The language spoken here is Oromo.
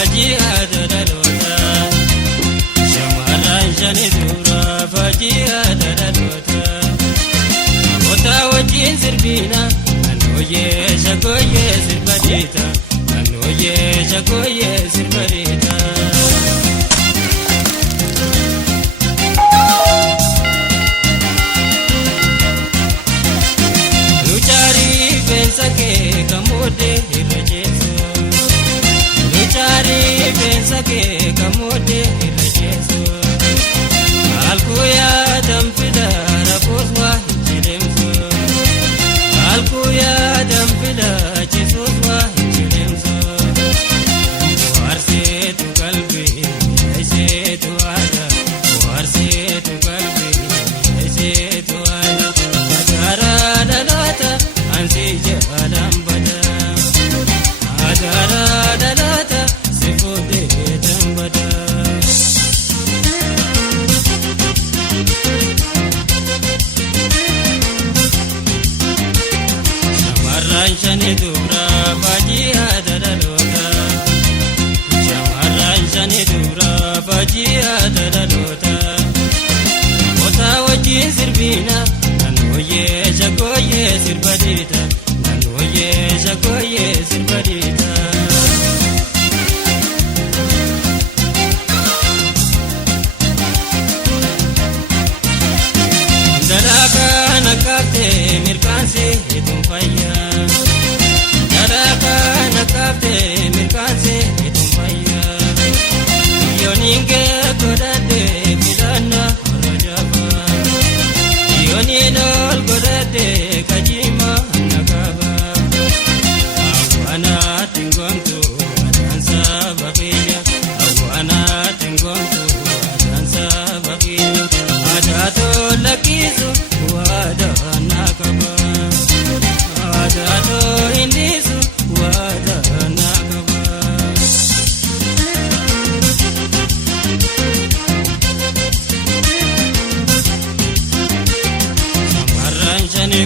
faji'ata dhaloota. Shamarran shani dura faji'ata dhaloota. Namoota wajjin sirbina naannooyee shaggooyyee sirbadiita. Naannooyee shaggooyyee sirbadiita. Pensake kamode irajeso Luchari pensake kamode irajeso Alkuya dampida raposwa hichidemso Alkuya dampida chisoswa hichidemso Warse tu kalbi aise tu ada Warse tu kalbi aise tu ada Adara dalata ansi jalan bada adara dalata sifode tambada Shamarran shani dura faji'ata dhaloota Shamarran shani dura faji'ata dhaloota Namoota wajjin sirbina naannooyee shaggooyyee sirbadiita. Naannooyee shaggooyyee sirbadiita. Dalagaa naqaabdee mirkaansee ittiin fayyaa. Dalagaa naqaabdee mirkaansee ittiin fayyaa. Yooniin kee godhadhee filannaa warra jabaa. Yooniin ol godhadhee kajiima naqaba. Awwaanaatti ngomtu adansa baqiya. Awwaanaatti ngomtu adansa baqiya. Adaatoo lakkisu waadaa naqaba. Adaatoo hindisu waadaa naqaba. Shamarran shani